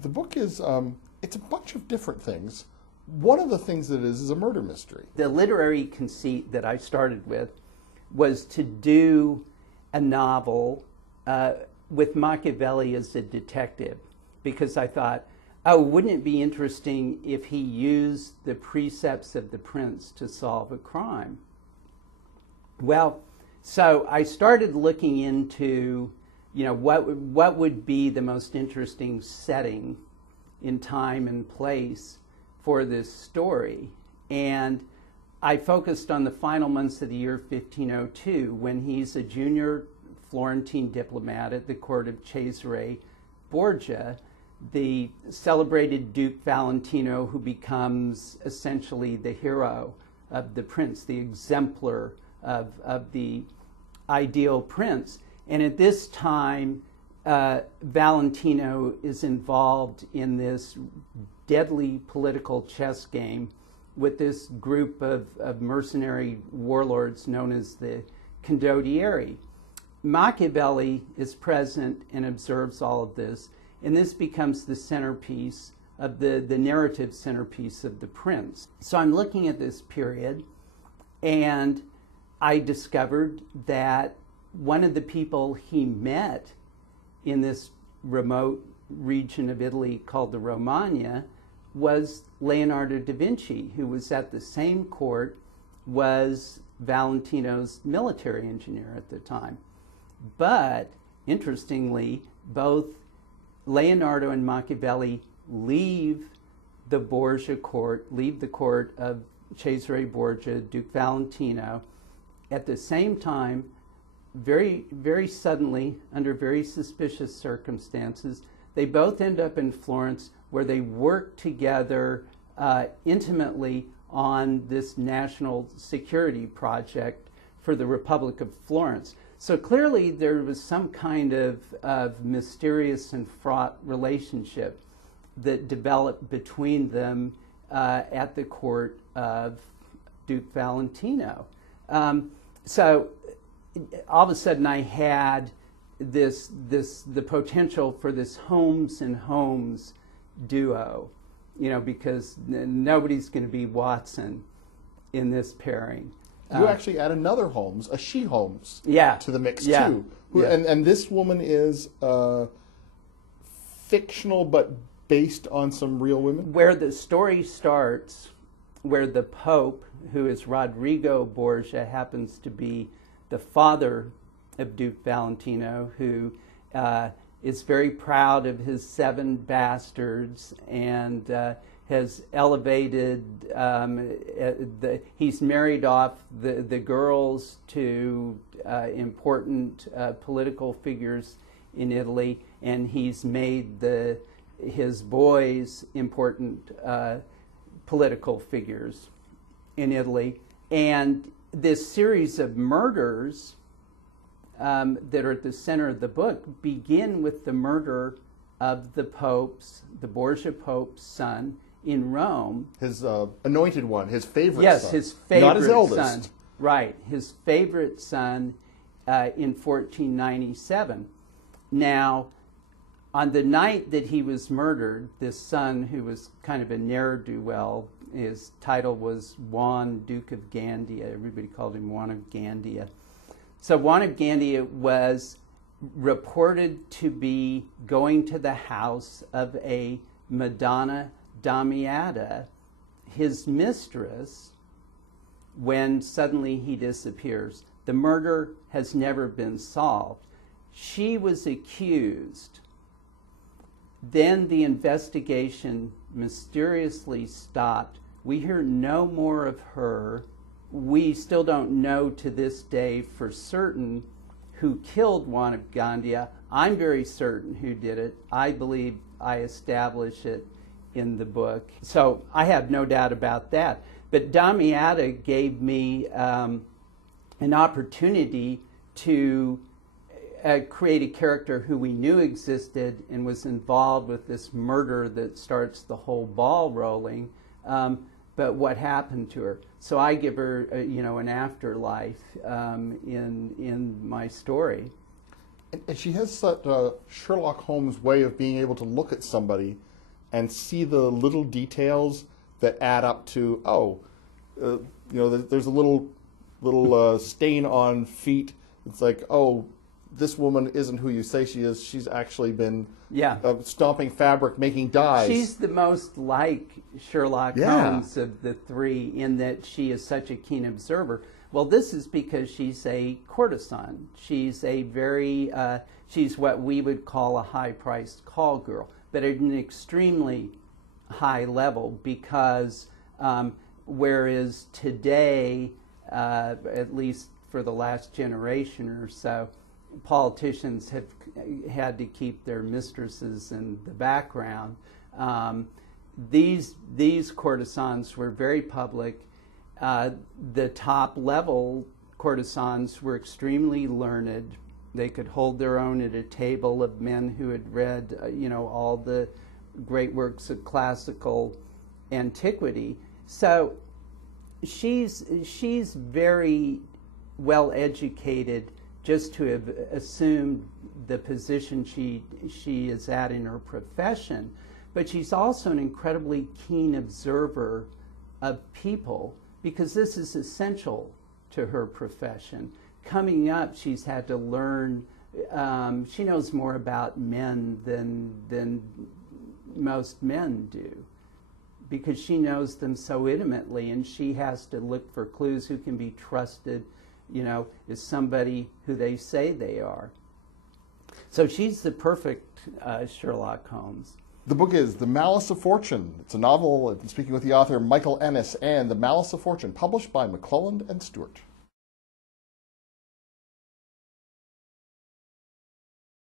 The book is, it's a bunch of different things. One of the things that it is a murder mystery. The literary conceit that I started with was to do a novel with Machiavelli as a detective, because I thought, oh, wouldn't it be interesting if he used the precepts of the prince to solve a crime? Well, so I started looking into, what would be the most interesting setting in time and place for this story. And I focused on the final months of the year 1502, when he's a junior Florentine diplomat at the court of Cesare Borgia, the celebrated Duke Valentino, who becomes essentially the hero of the prince, the exemplar of the ideal prince. And at this time, Valentino is involved in this deadly political chess game with this group of mercenary warlords known as the Condottieri. Machiavelli is present and observes all of this, and this becomes the centerpiece of the narrative centerpiece of The Prince. So I'm looking at this period, and I discovered that one of the people he met in this remote region of Italy called the Romagna was Leonardo da Vinci, who was at the same court, was Valentino's military engineer at the time. But interestingly, both Leonardo and Machiavelli leave the Borgia court, leave the court of Cesare Borgia, Duke Valentino, at the same time, very, very suddenly, under very suspicious circumstances. They both end up in Florence, where they work together intimately on this national security project for the Republic of Florence. So clearly there was some kind of mysterious and fraught relationship that developed between them at the court of Duke Valentino. So all of a sudden I had the potential for this Holmes and Holmes duo, because nobody's going to be Watson in this pairing. You actually add another Holmes, a she-Holmes, yeah, to the mix yeah, too. Yeah. And this woman is fictional but based on some real women? Where the story starts, where the Pope, who is Rodrigo Borgia, happens to be the father of Duke Valentino, who is very proud of his 7 bastards and has elevated, he's married off the girls to important political figures in Italy, and he's made his boys important political figures in Italy. And this series of murders that are at the center of the book begin with the murder of the Borgia Pope's son in Rome. His anointed one, his favorite son. Yes, his favorite not his eldest son. Right, his favorite son in 1497. Now, on the night that he was murdered, this son, who was kind of a ne'er-do-well, his title was Juan, Duke of Gandia. Everybody called him Juan of Gandia. So Juan of Gandia was reported to be going to the house of a Madonna Damiata, his mistress, when suddenly he disappears. The murder has never been solved. She was accused. Then the investigation mysteriously stopped. We hear no more of her. We still don't know to this day for certain who killed Juan of Gandia. I'm very certain who did it. I believe I establish it in the book. So I have no doubt about that. But Damiata gave me an opportunity to create a character who we knew existed and was involved with this murder that starts the whole ball rolling. But what happened to her? So I give her, an afterlife in my story. And she has that Sherlock Holmes way of being able to look at somebody and see the little details that add up to, there's a little stain on feet. It's like, oh, this woman isn't who you say she is. She's actually been stomping fabric, making dyes. She's the most like Sherlock Holmes of the three in that she is such a keen observer. Well, this is because she's a courtesan. She's a very, she's what we would call a high-priced call girl, but at an extremely high level because whereas today, at least for the last generation or so, politicians have had to keep their mistresses in the background. These courtesans were very public. The top level courtesans were extremely learned. They could hold their own at a table of men who had read, all the great works of classical antiquity. So she's very well educated just to have assumed the position she is at in her profession. But she's also an incredibly keen observer of people, because this is essential to her profession. Coming up, she's had to learn, she knows more about men than most men do, because she knows them so intimately, and she has to look for clues. Who can be trusted, is somebody who they say they are. So she's the perfect Sherlock Holmes. The book is The Malice of Fortune. It's a novel, speaking with the author Michael Ennis, and The Malice of Fortune, published by McClelland and Stewart.